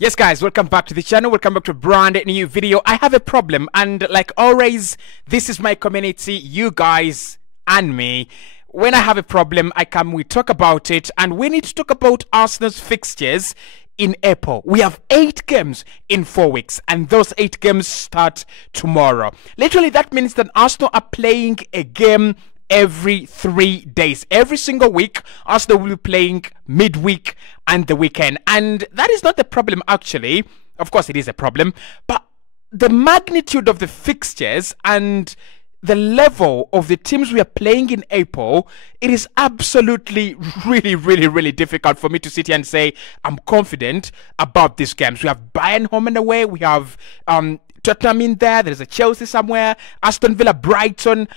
Yes guys, welcome back to the channel, welcome back to a brand new video. I have a problem, and like always, this is my community, you guys and me. When I have a problem, we talk about it, and we need to talk about Arsenal's fixtures in April. We have 8 games in 4 weeks, and those 8 games start tomorrow. Literally, that means that Arsenal are playing a game every 3 days. Every single week, Arsenal will be playing midweek and the weekend. And that is not a problem, actually. Of course, it is a problem. But the magnitude of the fixtures and the level of the teams we are playing in April, it is absolutely really difficult for me to sit here and say I'm confident about these games. We have Bayern home and away. We have Tottenham in there. There's a Chelsea somewhere. Aston Villa, Brighton.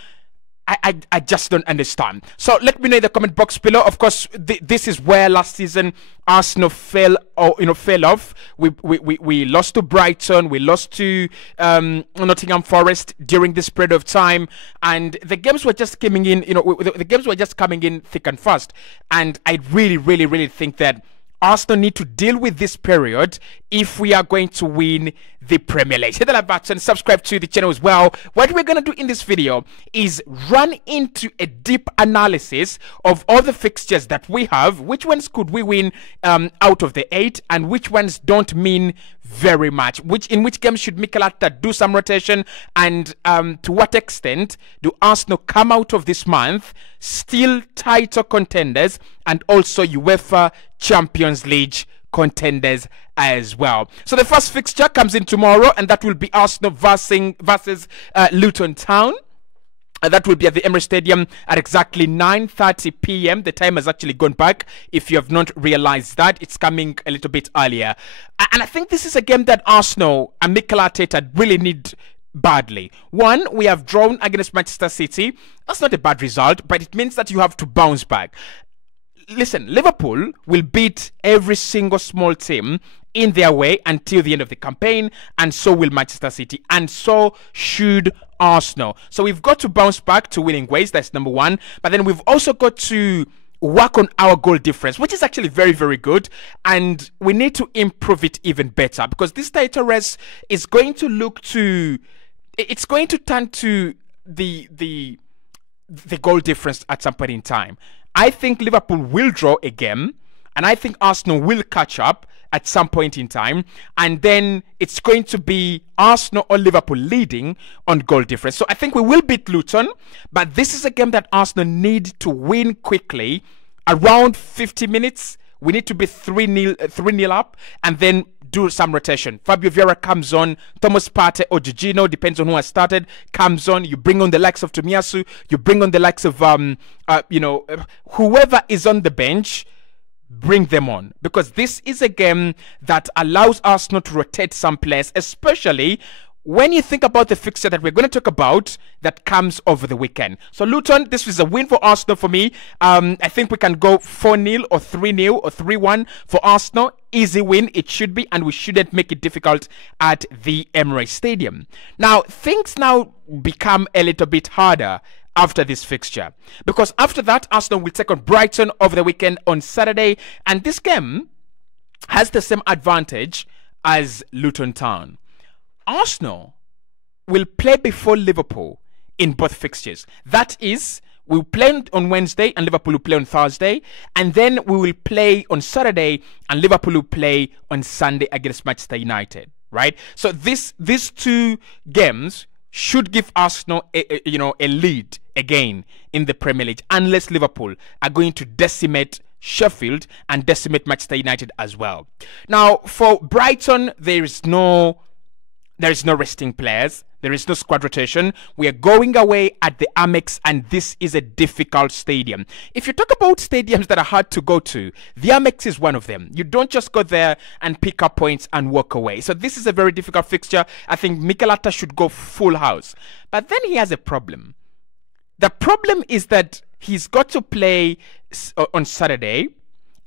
I just don't understand. So let me know in the comment box below. Of course, this is where last season Arsenal fell off. We lost to Brighton, we lost to Nottingham Forest during this period of time, and the games were just coming in. The games were just coming in thick and fast. And I really think that Arsenal need to deal with this period if we are going to win the Premier League. Hit the like button, subscribe to the channel as well. What we're going to do in this video is run into a deep analysis of all the fixtures that we have. Which ones could we win out of the 8, and which ones don't mean very much? In which games should Mikel Arteta do some rotation, and to what extent do Arsenal come out of this month still title contenders and also UEFA Champions League contenders as well. So the first fixture comes in tomorrow, and that will be Arsenal versus Luton Town. That will be at the Emirates Stadium at exactly 9:30 p.m. The time has actually gone back. If you have not realized that, it's coming a little bit earlier. And I think this is a game that Arsenal and Mikel Arteta really need badly. One, we have drawn against Manchester City. That's not a bad result, but it means that you have to bounce back. Listen, Liverpool will beat every single small team in their way until the end of the campaign, and so will Manchester City, and so should Arsenal. So we've got to bounce back to winning ways. That's number one. But then we've also got to work on our goal difference, which is actually very good, and we need to improve it even better, because this title race is going to it's going to turn to the goal difference at some point in time. I think Liverpool will draw a game, and I think Arsenal will catch up at some point in time, and then it's going to be Arsenal or Liverpool leading on goal difference. So I think we will beat Luton, but this is a game that Arsenal need to win quickly. Around 50 minutes, we need to be 3-0 up, and then do some rotation. Fabio Vieira comes on, Thomas Partey or Jorginho, depends on who has started, comes on. You bring on the likes of Tomiyasu, you bring on the likes of whoever is on the bench, bring them on, because this is a game that allows Arsenal to rotate some players, especially when you think about the fixture that we're going to talk about that comes over the weekend. So Luton, this is a win for Arsenal for me. I think we can go 4-0 or 3-0 or 3-1 for Arsenal. Easy win, it should be, and we shouldn't make it difficult at the Emirates Stadium. Now, things now become a little bit harder after this fixture, because after that, Arsenal will take on Brighton over the weekend on Saturday, and this game has the same advantage as Luton Town. Arsenal will play before Liverpool in both fixtures. That is, we'll play on Wednesday and Liverpool will play on Thursday, and then we will play on Saturday and Liverpool will play on Sunday against Manchester United, right? So these 2 games should give Arsenal a lead again in the Premier League, unless Liverpool are going to decimate Sheffield and decimate Manchester United as well. Now, for Brighton, there is no resting players. There is no squad rotation. We are going away at the Amex, and this is a difficult stadium. If you talk about stadiums that are hard to go to, the Amex is one of them. You don't just go there and pick up points and walk away. So this is a very difficult fixture. I think Mikel Arteta should go full house. But then he has a problem. The problem is that he's got to play on Saturday,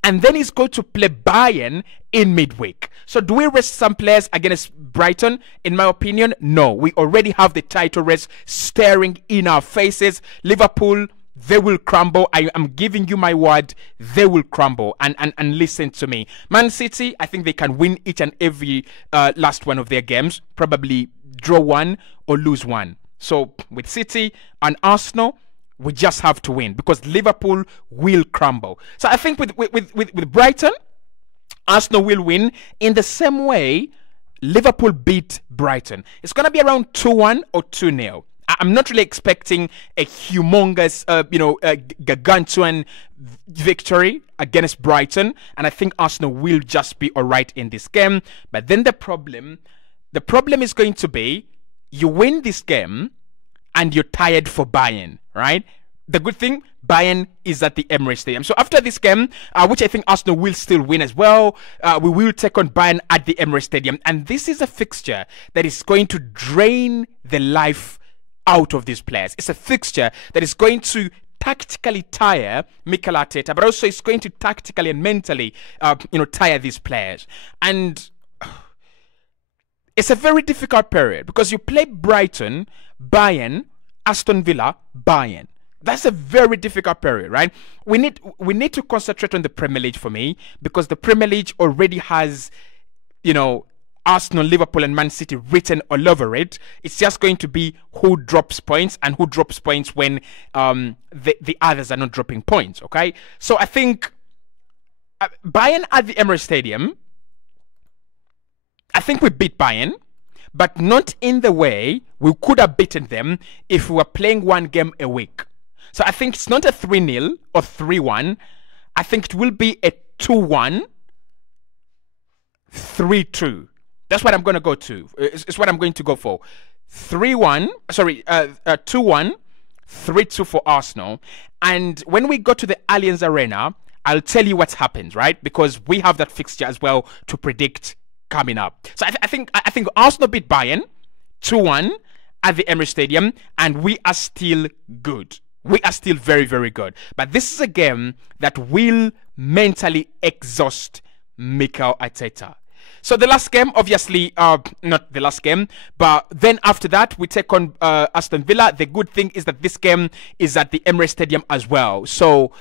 and then he's going to play Bayern in midweek. So do we rest some players against Brighton? In my opinion, no. We already have the title race staring in our faces. Liverpool they will crumble. I am giving you my word, they will crumble. And listen to me. Man City, I think they can win each and every last one of their games, probably draw one or lose one. So with City and Arsenal, we just have to win because Liverpool will crumble. So I think with Brighton, Arsenal will win in the same way Liverpool beat Brighton. It's going to be around 2-1 or 2-0. I'm not really expecting a humongous, gargantuan victory against Brighton. And I think Arsenal will just be all right in this game. But then the problem is going to be you win this game and you're tired for Bayern, right? The good thing, Bayern is at the Emirates Stadium. So after this game, which I think Arsenal will still win as well, we will take on Bayern at the Emirates Stadium. And this is a fixture that is going to drain the life out of these players. It's a fixture that is going to tactically tire Mikel Arteta, but also it's going to tactically and mentally, tire these players. And it's a very difficult period because you play Brighton, Bayern, Aston Villa, Bayern. That's a very difficult period, right? We need to concentrate on the Premier League for me because the Premier League already has, Arsenal, Liverpool, and Man City written all over it. It's just going to be who drops points and who drops points when the others are not dropping points, okay? So I think Bayern at the Emirates Stadium, I think we beat Bayern, but not in the way we could have beaten them if we were playing one game a week. So I think it's not a 3-0 or 3-1. I think it will be a 2-1, 3-2. That's what I'm going to go to. It's what I'm going to go for. 2-1, 3-2 for Arsenal. And when we go to the Allianz Arena, I'll tell you what happens, right? Because we have that fixture as well to predict coming up. So I think Arsenal beat Bayern 2-1 at the Emirates Stadium, and we are still good. We are still very, very good. But this is a game that will mentally exhaust Mikel Arteta. So the last game, obviously, not the last game, but then after that, we take on Aston Villa. The good thing is that this game is at the Emirates Stadium as well. So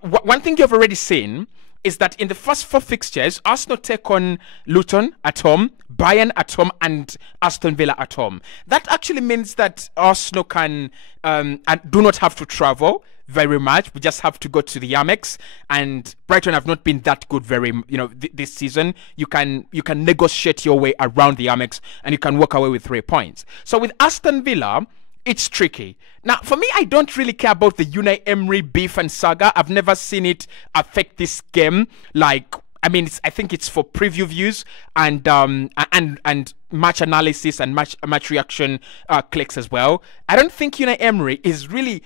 one thing you've already seen is that in the first 4 fixtures, Arsenal take on Luton at home, Bayern at home, and Aston Villa at home. That actually means that Arsenal can and do not have to travel very much. We just have to go to the Amex, and Brighton have not been that good this season. You can negotiate your way around the Amex, and you can walk away with 3 points. So with Aston Villa, it's tricky. Now, for me, I don't really care about the Unai Emery beef and saga. I've never seen it affect this game. I think it's for preview views and match analysis and match reaction clicks as well. I don't think Unai Emery is really,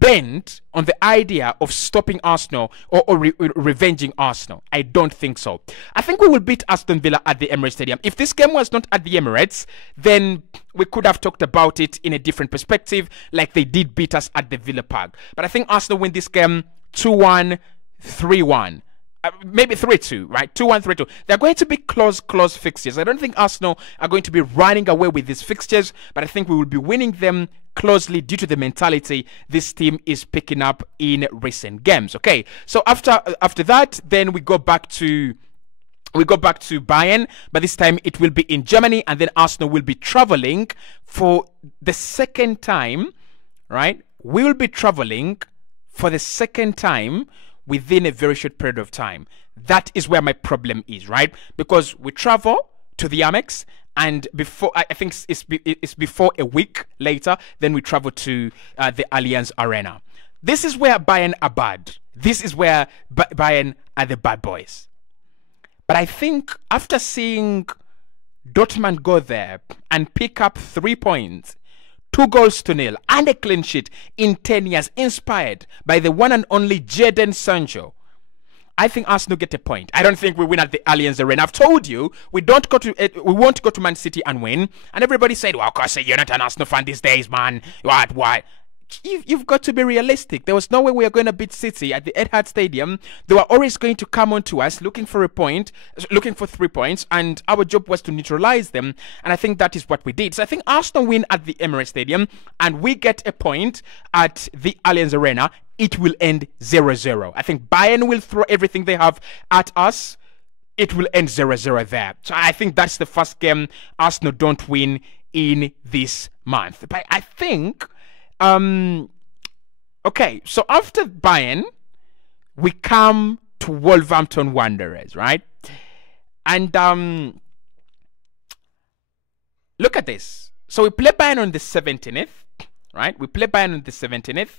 bent on the idea of stopping Arsenal or revenging Arsenal. I don't think so. I think we will beat Aston Villa at the Emirates Stadium. If this game was not at the Emirates, then we could have talked about it in a different perspective, like they did beat us at the Villa Park. But I think Arsenal win this game 2-1, 3-1. Maybe 3-2, right? 2-1, 3-2. They're going to be close fixtures. I don't think Arsenal are going to be running away with these fixtures, but I think we will be winning them closely due to the mentality this team is picking up in recent games. Okay, so after that, then we go back to Bayern, but this time it will be in Germany, and then Arsenal will be traveling for the second time, right? We will be traveling for the second time within a very short period of time. That is where my problem is, right? Because we travel to the Amex, and before, I think it's before a week later, then we travel to the Allianz Arena. This is where Bayern are bad. This is where Bayern are the bad boys. But I think after seeing Dortmund go there and pick up 3 points, 2-0, and a clean sheet in 10 years, inspired by the one and only Jadon Sancho, I think Arsenal get a point. I don't think we win at the Allianz Arena. I've told you we won't go to Man City and win. And everybody said, "Well, Cossy, you're not an Arsenal fan these days, man. What? you've got to be realistic. There was no way we are going to beat City at the Etihad Stadium. They were always going to come on to us looking for 3 points, and our job was to neutralize them. And I think that is what we did. So I think Arsenal win at the Emirates Stadium, and we get a point at the Allianz Arena. It will end 0-0. I think Bayern will throw everything they have at us. It will end 0-0 there. So I think that's the first game Arsenal don't win in this month. But I think, okay, so after Bayern, we come to Wolverhampton Wanderers, right? And look at this. So we play Bayern on the 17th, right? We play Bayern on the 17th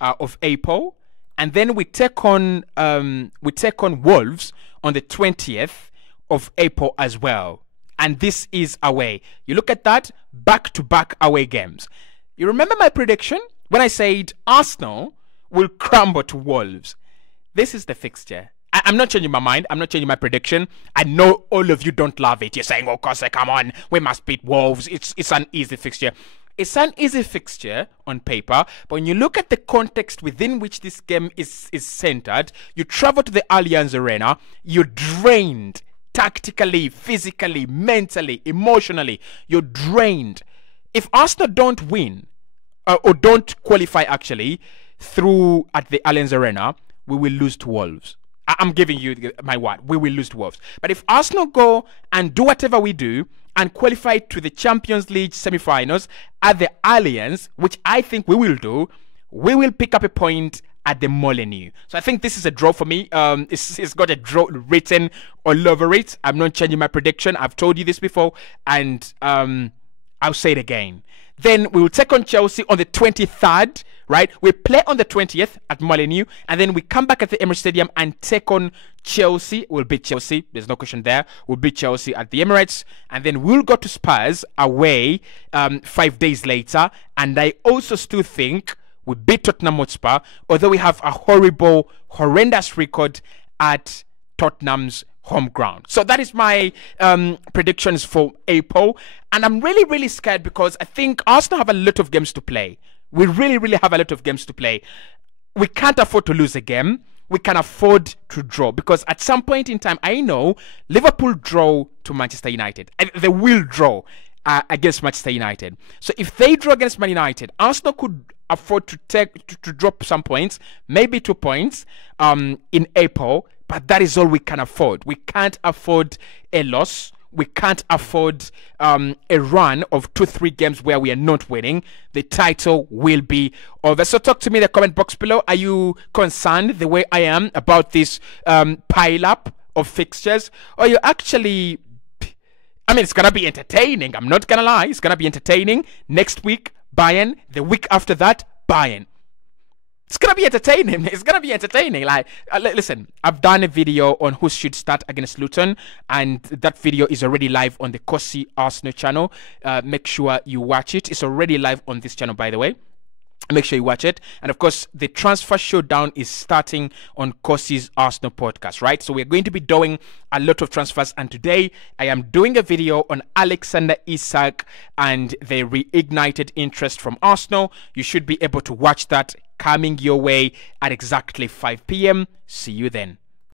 of April, and then we take on Wolves on the 20th of April as well. And this is away. You look at that, back-to-back away games. You remember my prediction when I said Arsenal will crumble to Wolves? This is the fixture. I'm not changing my mind. I'm not changing my prediction. I know all of you don't love it. You're saying, oh, Cossy, come on. We must beat Wolves. It's an easy fixture. It's an easy fixture on paper, but when you look at the context within which this game is centered, you travel to the Allianz Arena, you're drained tactically, physically, mentally, emotionally. You're drained. If Arsenal don't win, or don't qualify actually, through at the Allianz Arena, we will lose to Wolves. I'm giving you my word. We will lose to Wolves. But if Arsenal go and do whatever we do, and qualify to the Champions League semi-finals at the Allianz, which I think we will do, we will pick up a point at the Molineux. So I think this is a draw for me. It's got a draw written all over it. I'm not changing my prediction. I've told you this before, and I'll say it again. Then we will take on Chelsea on the 23rd, right? We play on the 20th at Molineux, and then we come back at the Emirates Stadium and take on Chelsea. We'll beat Chelsea. There's no question there. We'll beat Chelsea at the Emirates, and then we'll go to Spurs away 5 days later. And I also still think we beat Tottenham Hotspur, although we have a horrendous record at Tottenham's home ground. So that is my predictions for April, and I'm really scared because I think Arsenal have a lot of games to play. We really have a lot of games to play. We can't afford to lose a game. We can afford to draw, because at some point in time, I know Liverpool draw to Manchester United. They will draw against Manchester United. So if they draw against Man United, Arsenal could afford to drop some points, maybe 2 points in April. But that is all we can afford. We can't afford a loss. We can't afford a run of 2-3 games where we are not winning. The title will be over. So talk to me in the comment box below. Are you concerned the way I am about this pile up of fixtures? Or you actually, I mean, it's going to be entertaining. I'm not going to lie. It's going to be entertaining. Next week, Bayern. The week after that, Bayern. It's going to be entertaining. It's going to be entertaining. Like, listen, I've done a video on who should start against Luton, and that video is already live on the Cossy Arsenal channel. Make sure you watch it. It's already live on this channel, by the way. Make sure you watch it. And of course, the transfer showdown is starting on Cossy's Arsenal podcast, right? So we're going to be doing a lot of transfers. And today I am doing a video on Alexander Isak and the reignited interest from Arsenal. You should be able to watch that coming your way at exactly 5 p.m. See you then.